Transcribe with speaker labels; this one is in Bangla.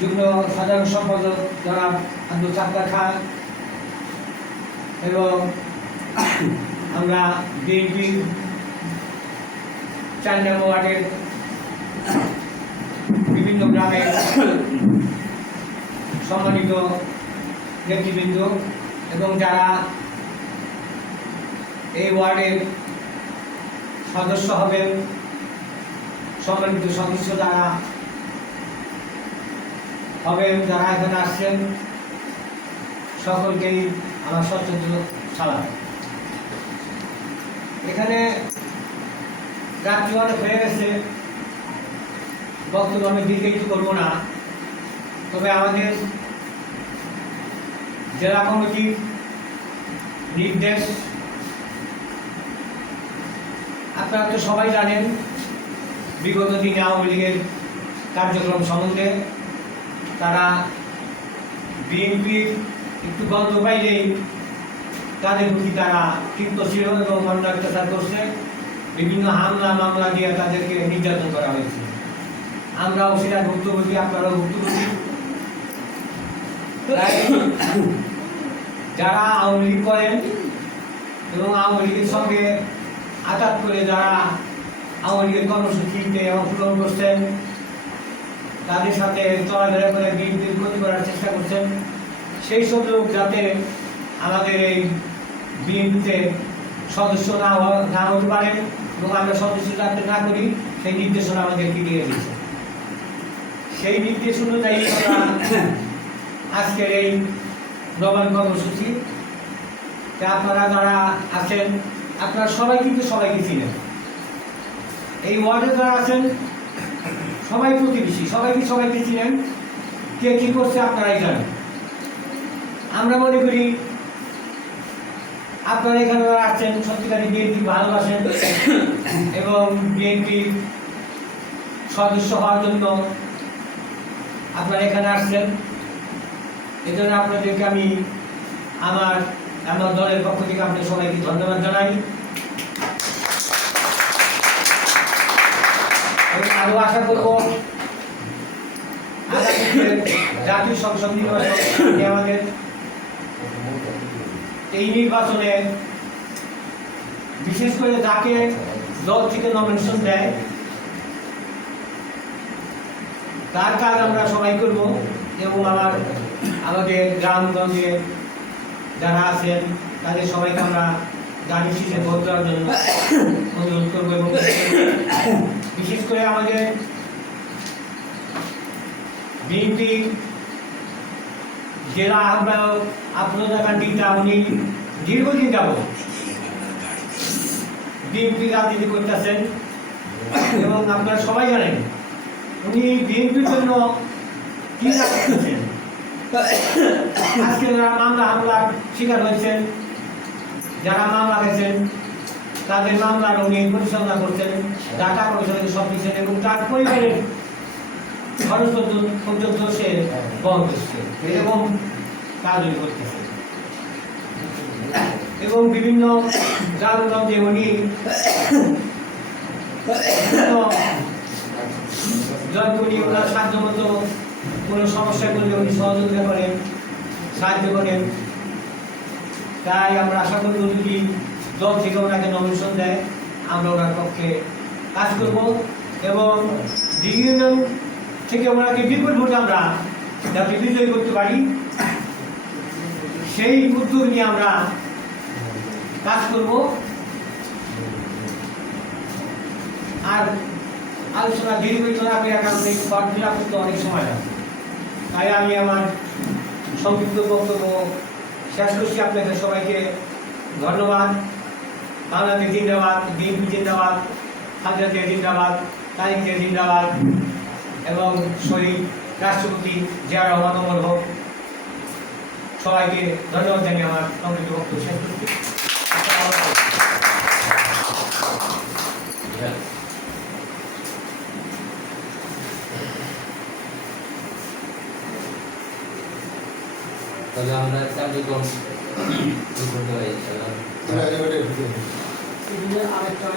Speaker 1: যুগ্ম সাধারণ সম্পাদক জনাব আব্দুল সাত্তার খান এবং আমরা বিএনপি চার নম্বর ওয়ার্ডের বিভিন্ন গ্রামের সম্মানিত নেতৃবৃন্দ এবং যারা এই ওয়ার্ডের সদস্য হবেন, সম্মানিত সদস্য যারা হবেন যারা এখানে আসছেন, সকলকেই আমার সচেতন সালাম। এখানে রাত্রি অনেক হয়ে গেছে। বক্তব্য আমি দীর্ঘায়িত করব না। তবে আমাদের জেলা কমিটির নির্দেশ, আপনারা তো সবাই জানেন, বিগত দিনে আওয়ামী লীগের কার্যক্রম সম্বন্ধে। তারা বিএনপির একটু গন্ধ পাইলেই তাদের প্রতি তারা ক্ষিপ্ত ছিল এবং অন্য অত্যাচার করছে। বিভিন্ন হামলা মামলা দিয়ে তাদেরকে নির্যাতন করা হয়েছে। আমরাও সেটা ভুক্তভোগী আপনারাও ভুক্তভোগী। যারা আওয়ামী লীগ করেন এবং আওয়ামী লীগের সঙ্গে আঘাত করে যারা আওয়ামী লীগের কর্মসূচিতে অংশগ্রহণ করছেন তাদের সাথে চলাফেরা করে বিএনপির ক্ষতি করার চেষ্টা করছেন। সেই সব লোক যাতে আমাদের এই বিএনপিতে সদস্য না না হতে পারেন এবং আমরা সদস্য যাতে না করি, সেই নির্দেশনা আমাদেরকে দিয়ে দিয়েছে। সেই নির্দেশ অনুযায়ী আজকের এই নবান কর্মসূচি আপনারা যারা আছেন, আপনারা সবাই কিন্তু সবাইকে চিনেন। এই ওয়ার্ডে যারা আছেন সবাই প্রতিবেশী, সবাই কি সবাইকে চিনেন কে কি করছে আপনারাই জানেন। আমরা মনে করি আপনারা এখানে আসছেন সত্যিকারী বিএনপি ভালোবাসেন এবং বিএনপির সদস্য হওয়ার জন্য আপনারা এখানে আসছেন। এই জন্য আপনাদেরকে আমি আমার আমার দলের পক্ষ থেকে আপনাদের সবাইকে ধন্যবাদ জানাই। এবং আরও আশা করব। জাতীয় সংসদ নির্বাচন আমাদের এই নির্বাচনে, বিশেষ করে যাকে দল থেকে নমিনেশন দেয়, তার কাজ আমরা সবাই করব এবং আমার, আমাদের গ্রামগঞ্জে যারা আছেন, তাদের সবাইকে আমরা গাড়ি শীষে ভোট দেওয়ার জন্য অনুরোধ করব এবং বিশেষ করে আমাদের বিএনপি জেলা আহ্বায়ক আফরোজা কান্ডিটা উনি দীর্ঘদিন যাব বিএনপি রাজনীতি করতেছেন এবং আপনারা সবাই জানেন উনি বিএনপির জন্য কি করতেছেন? আজকে যারা মামলা হামলার শিকার হয়েছেন, যারা মামলা গেছেন তাদের মামলার উনি পরিচালনা করছেন ডাটা পরিচালনা সব দিচ্ছেন এবং তার পরিবারের খরচ পর্যন্ত সে বহন করছে এরকম কাজ করতেছে। এবং বিভিন্ন গ্রামগঞ্জে উনি উনি ওনার সাহায্য মতো কোনো সমস্যা করলে উনি সহযোগিতা করেন, সাহায্য করেন। তাই আমরা আশা করি দল থেকে ওনাকে নমিনেশন দেয়, আমরা ওনার পক্ষে কাজ করব এবং ডিগ্রি থেকে ওনাকে বিপুল ভোটে আমরা যাতে বিজয়ী করতে পারি, সেই উদ্যোগ নিয়ে আমরা কাজ করব। আর আলোচনা দীর্ঘ না পেয়ে কারণে ফর্ম ফিল করতে অনেক সময় লাগে তাই আমি আমার সংক্ষিপ্ত বক্তব্য শেষ করছি। আপনাদের সবাইকে ধন্যবাদ। বাংলাদেশ জিন্দাবাদ বিএনপি জিন্দাবাদ হাজরাতে জিন্দাবাদ তারিখে জিন্দাবাদ এবং শহীদ রাষ্ট্রপতি জিয়া রহমান অমর হোক। সবাইকে ধন্যবাদ জানিয়ে আমার সংক্ষিপ্ত বক্তব্য শেষ করছি।
Speaker 2: তবে আমরা কার্যক্রম শুরু করতে পারি
Speaker 3: এবারে
Speaker 1: আরেকটা